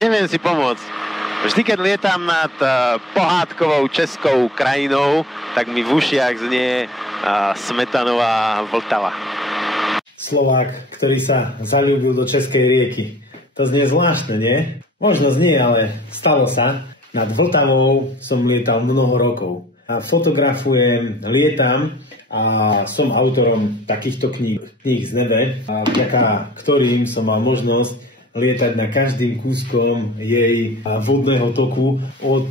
Neviem si pomôcť. Vždy, keď lietam nad pohádkovou českou krajinou, tak mi v ušiach znie Smetanová Vltava. Slovák, ktorý sa zaľúbil do Českej rieky. To znie zvláštne, nie? Možno znie, ale stalo sa. Nad Vltavou som lietal mnoho rokov. A fotografujem, lietam a som autorom takýchto kníh z nebe, vďaka ktorým som mal možnosť lietať na každým kúskom jej vodného toku od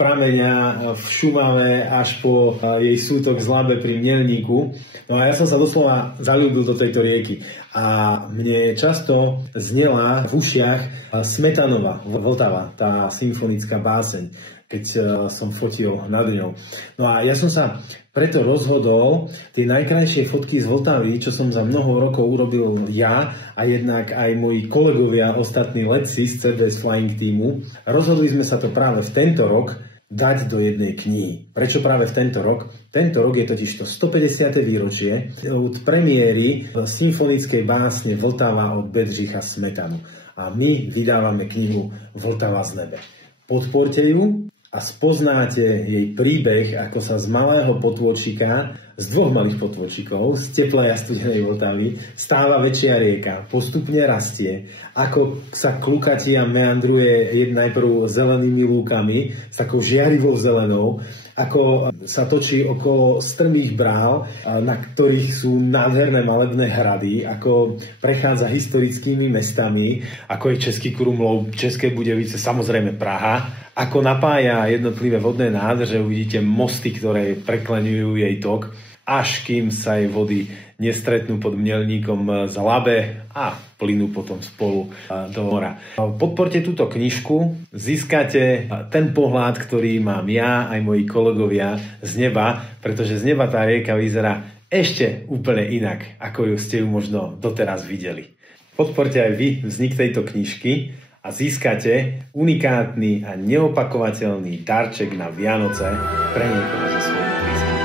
prameňa v Šumave až po jej sútok z Labe pri Mielníku. No a ja som sa doslova zaľúbil do tejto rieky. A mne často znela v ušiach Smetanova Vltava, tá symfonická báseň, keď som fotil nad ňou. No a ja som sa preto rozhodol tie najkrajšie fotky z Vltavy, čo som za mnoho rokov urobil ja a jednak aj moji kolegovia, ostatní letci z CBS Flying Teamu. Rozhodli sme sa to práve v tento rok dať do jednej knihy. Prečo práve v tento rok? Tento rok je totiž to 150. výročie od premiéry symfonickej básne Vltava od Bedřicha Smetanu. A my vydávame knihu Vltava z nebe. Podporte ju a spoznáte jej príbeh, ako sa z malého potôčika, z dvoch malých potôčikov, z teplej a studenej Vltavy, stáva väčšia rieka, postupne rastie, ako sa klukatí a meandruje najprv zelenými lúkami, s takou žiarivou zelenou, ako sa točí okolo strmých brál, na ktorých sú nádherné malebné hrady, ako prechádza historickými mestami, ako je Český Krumlov, České Budějovice, samozrejme Praha, ako napája jednotlivé vodné nádrže, uvidíte mosty, ktoré prekleňujú jej tok, až kým sa jej vody nestretnú pod Mielníkom z Labe a plynú potom spolu do mora. Podporte túto knižku, získate ten pohľad, ktorý mám ja aj moji kolegovia z neba, pretože z neba tá rieka vyzerá ešte úplne inak, ako ste ju možno doteraz videli. Podporte aj vy vznik tejto knižky a získate unikátny a neopakovateľný darček na Vianoce pre niekoho zo svojich blízkych.